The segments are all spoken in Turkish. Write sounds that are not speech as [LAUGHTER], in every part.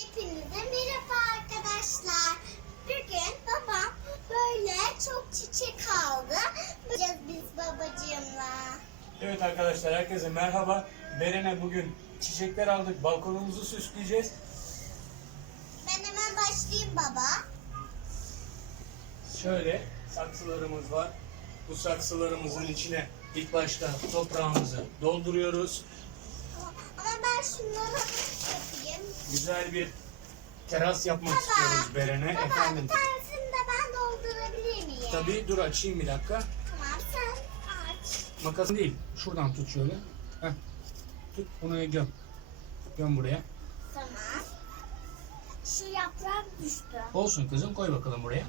Hepinize merhaba arkadaşlar. Bugün babam böyle çok çiçek aldı. Bakacağız biz babacığımla. Evet arkadaşlar herkese merhaba. Beren'e bugün çiçekler aldık. Balkonumuzu süsleyeceğiz. Ben hemen başlayayım baba. Şöyle saksılarımız var. Bu saksılarımızın içine ilk başta toprağımızı dolduruyoruz. Yapayım. Güzel bir teras yapmak Baba, istiyoruz Beren'e. Baba Efendim. bir tanesini de ben doldurabilir miyim? Tabii dur açayım bir dakika. Tamam sen aç. Makas değil. Şuradan tut şöyle. Heh. Tut bunu göm. Göm buraya. Tamam. Şu yaprak düştü. Olsun kızım koy bakalım buraya.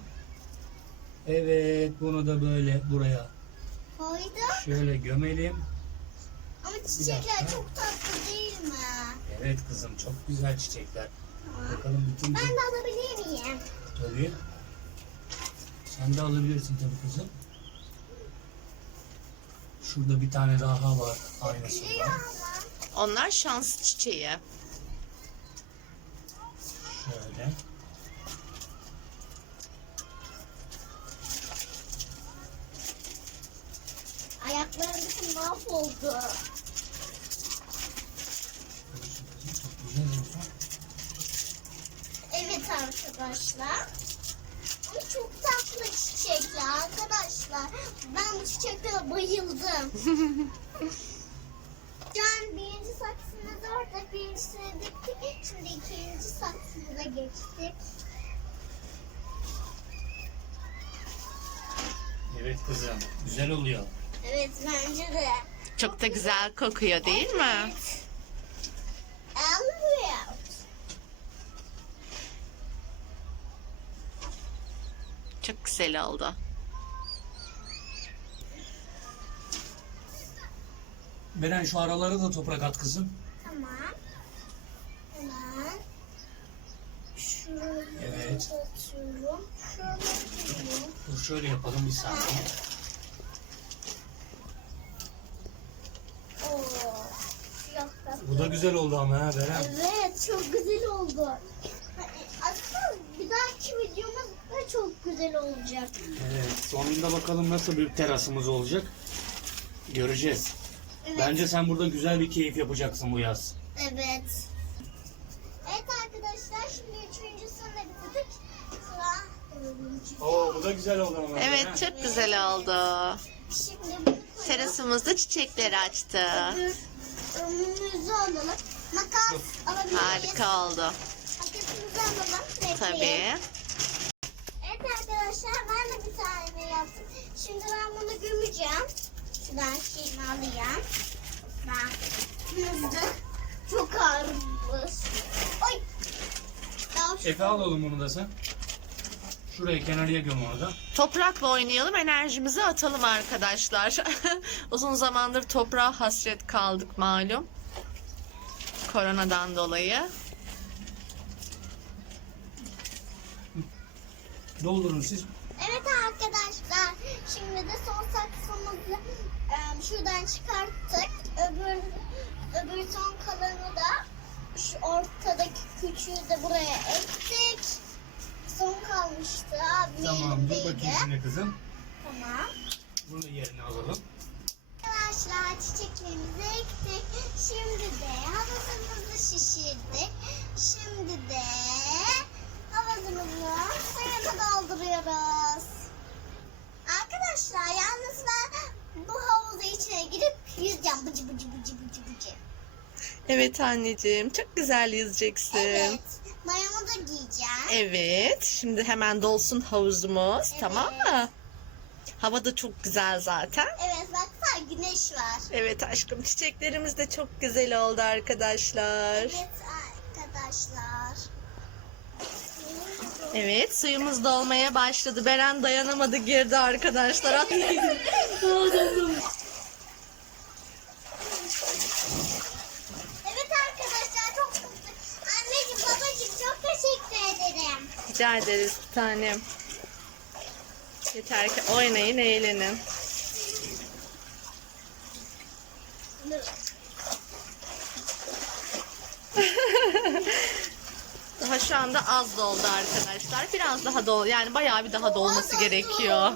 Evet bunu da böyle buraya Koydum. şöyle gömelim. Ama dakika. çiçekler çok tatlı değil mi? Evet kızım çok güzel çiçekler. Tamam. Bakalım bütün Ben de alabilir miyim? tabii. Sen de alabilirsin tabii kızım. Şurada bir tane daha var aynısı var. Onlar şans çiçeği. Şöyle. Mahvoldu. Evet arkadaşlar. Ama çok tatlı çiçekler arkadaşlar. Ben bu çiçeklere bayıldım. [LAUGHS] Şu an birinci saksımız orada. Birincisini diktik. Şimdi ikinci saksımıza geçtik. Evet kızım güzel oluyor. Evet bence de. Çok da güzel kokuyor değil mi? Evet. Evet. Çok güzel oldu. Beren şu aralara da toprak at kızım. Tamam. Hemen. Şuraya Evet. atıyorum. Şöyle atıyorum. Dur şöyle yapalım bir saniye. Oo. Yaprak. Bu da güzel oldu ama ha Beren. Evet çok güzel oldu. Aslında bir dahaki videomuz da çok güzel olacak. Evet sonunda bakalım nasıl bir terasımız olacak. Göreceğiz. Evet. Bence sen burada güzel bir keyif yapacaksın bu yaz. Evet. Evet arkadaşlar şimdi üçüncüsünü de bitirdik. Sıra. Oo bu da güzel oldu ama. Evet Beren. çok güzel oldu. Şimdi bunu koyalım. Terasımızda çiçekleri açtı. Öbür ürünümüzü alalım. Makas alabilir miyiz? Harika oldu. Makasımızı alalım. Bekleyin. Tabii. Evet arkadaşlar ben de bir tane yaptım. Şimdi ben bunu gömeceğim. Şuradan şeyimi alayım. Ben hızlı. Çok ağırmış. Oy. Efe al oğlum bunu da sen. Şuraya kenarıya göm onu da. Toprakla oynayalım, enerjimizi atalım arkadaşlar. [LAUGHS] Uzun zamandır toprağa hasret kaldık malum. Koronadan dolayı. Doldurun siz. Evet arkadaşlar. Şimdi de son saksımızı e, şuradan çıkarttık. Öbür öbür son kalanı da şu ortadaki küçüğü de buraya ektik. Tamam dur bakayım şimdi kızım. Tamam. Bunu yerine alalım. Arkadaşlar çiçeklerimizi ektik. Şimdi de havuzumuzu şişirdik. Şimdi de havuzumuzu suyunu dolduruyoruz. Arkadaşlar yalnız ben bu havuza içine girip yüzeceğim. Bıcı bıcı bıcı bıcı bıcı. Evet anneciğim, çok güzel yüzeceksin. Evet. Mayamı da giyeceğim. Evet, şimdi hemen dolsun havuzumuz, Evet. tamam mı? Hava da çok güzel zaten. Evet baksana güneş var. Evet aşkım, çiçeklerimiz de çok güzel oldu arkadaşlar. Evet arkadaşlar. Evet, suyumuz dolmaya başladı. Beren dayanamadı, girdi arkadaşlar. Atlayın. [LAUGHS] [LAUGHS] Rica ederiz bir tanem. Yeter ki oynayın, eğlenin. [LAUGHS] daha şu anda az doldu arkadaşlar. Biraz daha dol, yani bayağı bir daha dolması gerekiyor.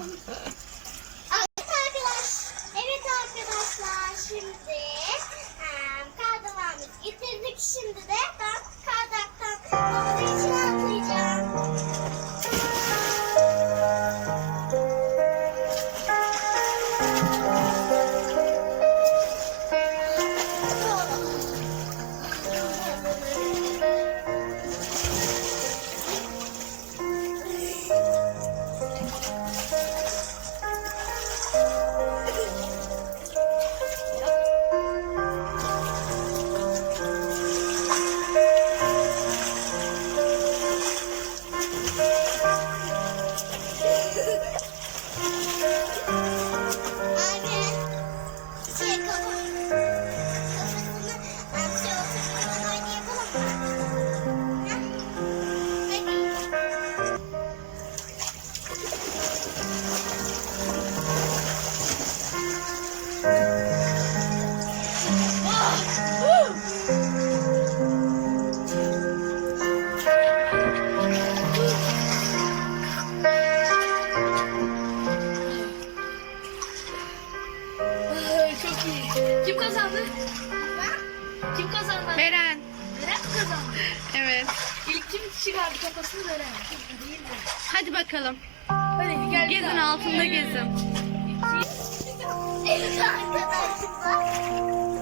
Beren. Beren mi kazandı? Evet. İlk kim çıkardı kafasını Beren? Değil? Hadi bakalım. Hadi gel. Gezin daha. altında gezin. Evet arkadaşlar.